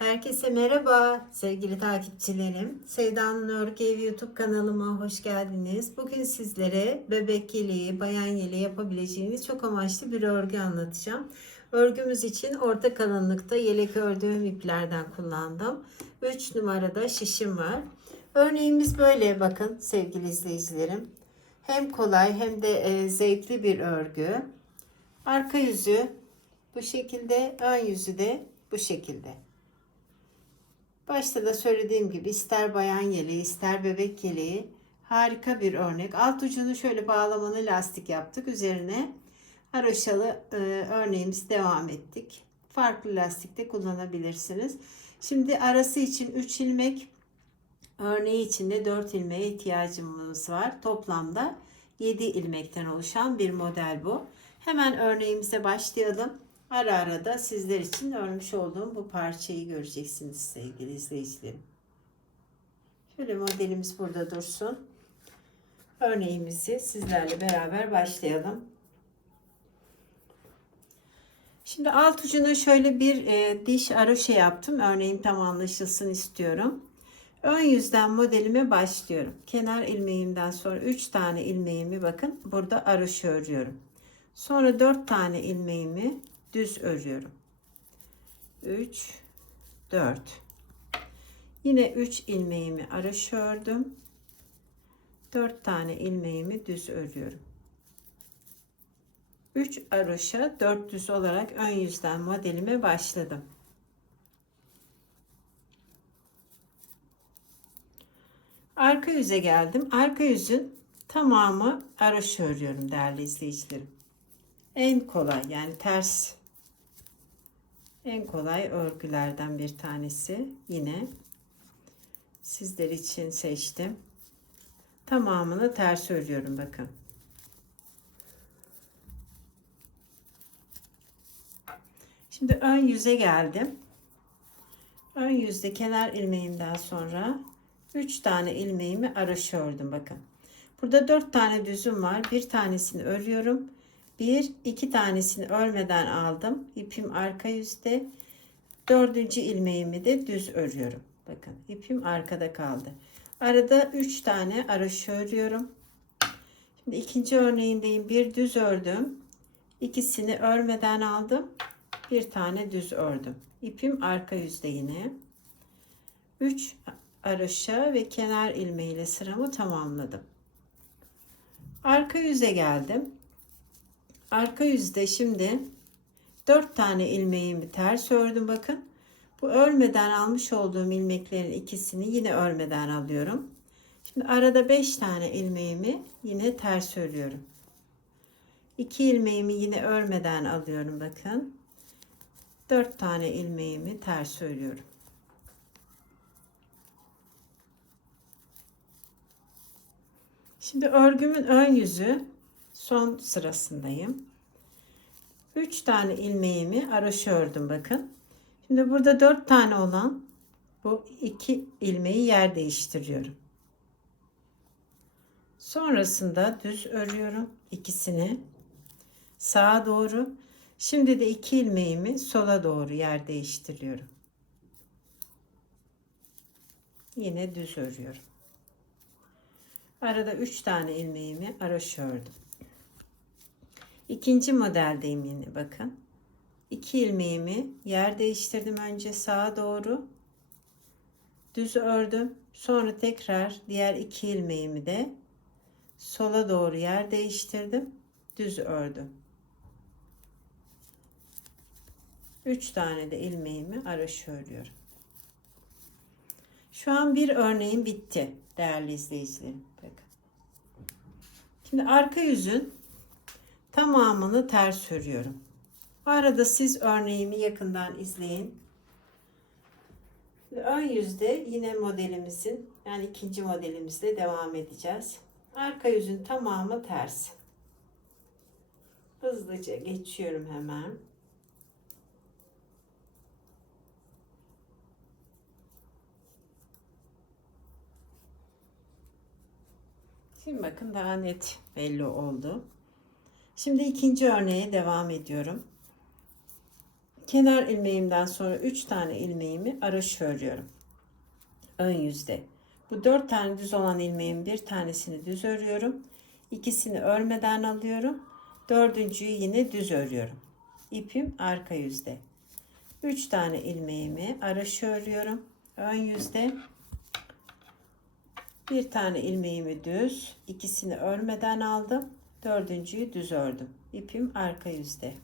Herkese merhaba sevgili takipçilerim. Sevda'nın Örgü Evi YouTube kanalıma hoş geldiniz. Bugün sizlere bebek yeleği, bayan yeleği yapabileceğiniz çok amaçlı bir örgü anlatacağım. Örgümüz için orta kalınlıkta yelek ördüğüm iplerden kullandım. 3 numarada şişim var. Örneğimiz böyle bakın sevgili izleyicilerim. Hem kolay hem de e, zevkli bir örgü. Arka yüzü bu şekilde, ön yüzü de bu şekilde. Başta da söylediğim gibi ister bayan yeleği ister bebek yeleği harika bir örnek. Alt ucunu şöyle bağlamalı lastik yaptık. Üzerine haroşalı e, örneğimizi devam ettik. Farklı lastik de kullanabilirsiniz. Şimdi arası için 3 ilmek, örneği için de 4 ilmeğe ihtiyacımız var. Toplamda 7 ilmekten oluşan bir model bu. Hemen örneğimize başlayalım. Ara ara da sizler için örmüş olduğum bu parçayı göreceksiniz sevgili izleyicilerim. Şöyle modelimiz burada dursun. Örneğimizi sizlerle beraber başlayalım. Şimdi alt ucuna şöyle bir e, diş aroşe yaptım. Örneğim tam anlaşılsın istiyorum. Ön yüzden modelime başlıyorum. Kenar ilmeğimden sonra 3 tane ilmeğimi bakın burada aroşe örüyorum. Sonra 4 tane ilmeğimi düz örüyorum. 3 4 Yine 3 ilmeğimi araş ördüm. 4 tane ilmeğimi düz örüyorum. 3 aroşa 4 düz olarak ön yüzden modelime başladım. Arka yüze geldim. Arka yüzün tamamı araş örüyorum değerli izleyicilerim. En kolay yani ters en kolay örgülerden bir tanesi yine sizler için seçtim. Tamamını ters örüyorum bakın. Şimdi ön yüze geldim. Ön yüzde kenar ilmeğimden sonra 3 tane ilmeğimi araş ördüm bakın. Burada 4 tane düzüm var. Bir tanesini örüyorum. Bir, iki tanesini örmeden aldım. İpim arka yüzde. Dördüncü ilmeğimi de düz örüyorum. Bakın ipim arkada kaldı. Arada üç tane araşı örüyorum. Şimdi ikinci örneğindeyim. Bir düz ördüm. İkisini örmeden aldım. Bir tane düz ördüm. İpim arka yüzde yine. Üç araşa ve kenar ilmeğiyle sıramı tamamladım. Arka yüze geldim. Arka yüzde şimdi 4 tane ilmeğimi ters ördüm bakın. Bu örmeden almış olduğum ilmeklerin ikisini yine örmeden alıyorum. Şimdi arada 5 tane ilmeğimi yine ters örüyorum. 2 ilmeğimi yine örmeden alıyorum bakın. 4 tane ilmeğimi ters örüyorum. Şimdi örgümün ön yüzü son sırasındayım. 3 tane ilmeğimi araşı ördüm bakın. Şimdi burada 4 tane olan bu iki ilmeği yer değiştiriyorum. Sonrasında düz örüyorum ikisini sağa doğru. Şimdi de iki ilmeğimi sola doğru yer değiştiriyorum. Yine düz örüyorum. Arada 3 tane ilmeğimi araşı ördüm. İkinci modeldeyim yine bakın. 2 ilmeğimi yer değiştirdim önce sağa doğru. Düz ördüm. Sonra tekrar diğer iki ilmeğimi de sola doğru yer değiştirdim. Düz ördüm. 3 tane de ilmeğimi araşı örüyorum. Şu an bir örneğim bitti değerli izleyicilerim. Bakın. Şimdi arka yüzün tamamını ters örüyorum. Bu arada siz örneğimi yakından izleyin. Ön yüzde yine modelimizin yani ikinci modelimizle devam edeceğiz. Arka yüzün tamamı ters. Hızlıca geçiyorum hemen. Şimdi bakın daha net belli oldu. Şimdi ikinci örneğe devam ediyorum. kenar ilmeğimden sonra 3 tane ilmeğimi araş örüyorum. Ön yüzde. Bu 4 tane düz olan ilmeğin bir tanesini düz örüyorum. İkisini örmeden alıyorum. Dördüncüyü yine düz örüyorum. İpim arka yüzde. 3 tane ilmeğimi araş örüyorum. Ön yüzde. Bir tane ilmeğimi düz, ikisini örmeden aldım. Dördüncüyü düz ördüm. İpim arka yüzde.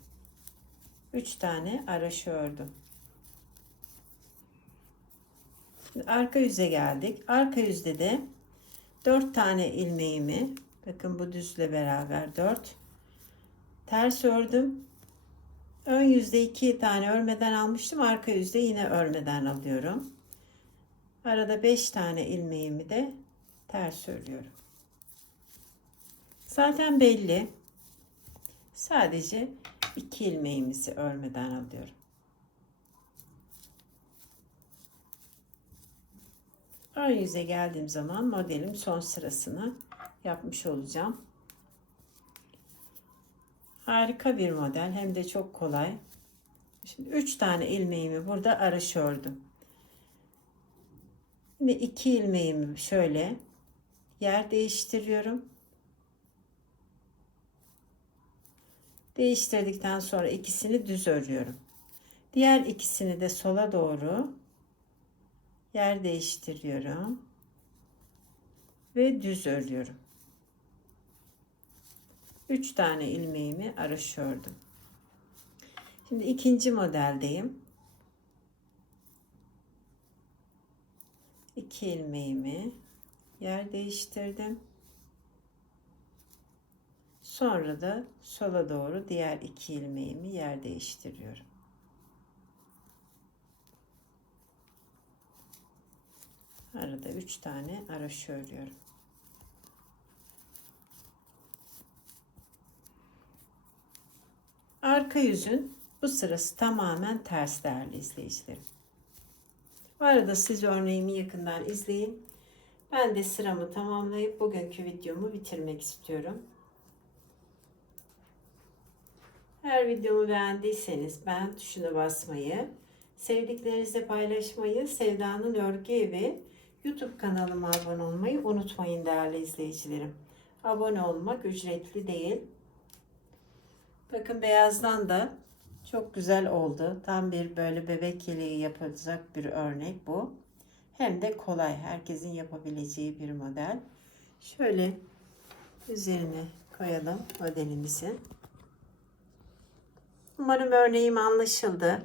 3 tane araş ördüm. Arka yüze geldik. Arka yüzde de 4 tane ilmeğimi bakın bu düzle beraber 4 ters ördüm. Ön yüzde 2 tane örmeden almıştım. Arka yüzde yine örmeden alıyorum. Arada 5 tane ilmeğimi de ters örüyorum. Zaten belli. Sadece iki ilmeğimizi örmeden alıyorum. Ön yüze geldiğim zaman modelim son sırasını yapmış olacağım. Harika bir model hem de çok kolay. Şimdi 3 tane ilmeğimi burada araş ördüm. Şimdi iki ilmeğimi şöyle yer değiştiriyorum. Değiştirdikten sonra ikisini düz örüyorum. Diğer ikisini de sola doğru yer değiştiriyorum. Ve düz örüyorum. 3 tane ilmeğimi araş. Şimdi ikinci modeldeyim. 2 ilmeğimi yer değiştirdim. Sonra da sola doğru diğer iki ilmeğimi yer değiştiriyorum. Arada üç tane araş örüyorum. Arka yüzün bu sırası tamamen ters değerli izleyicilerim. Bu arada siz örneğimi yakından izleyin. Ben de sıramı tamamlayıp bugünkü videomu bitirmek istiyorum. Eğer videomu beğendiyseniz beğen tuşuna basmayı, sevdiklerinizle paylaşmayı, Sevda'nın Örgü Evi YouTube kanalıma abone olmayı unutmayın değerli izleyicilerim. Abone olmak ücretli değil. Bakın beyazdan da çok güzel oldu. Tam bir böyle bebek yeleği yapılacak bir örnek bu. Hem de kolay. Herkesin yapabileceği bir model. Şöyle üzerine koyalım modelimizin. Umarım örneğim anlaşıldı.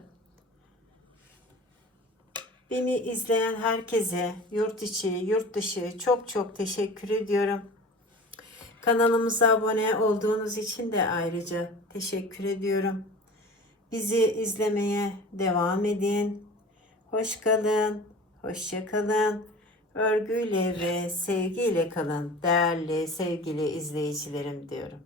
Beni izleyen herkese yurt içi, yurt dışı çok çok teşekkür ediyorum. Kanalımıza abone olduğunuz için de ayrıca teşekkür ediyorum. Bizi izlemeye devam edin. Hoş kalın, hoşça kalın. Örgüyle ve sevgiyle kalın değerli sevgili izleyicilerim diyorum.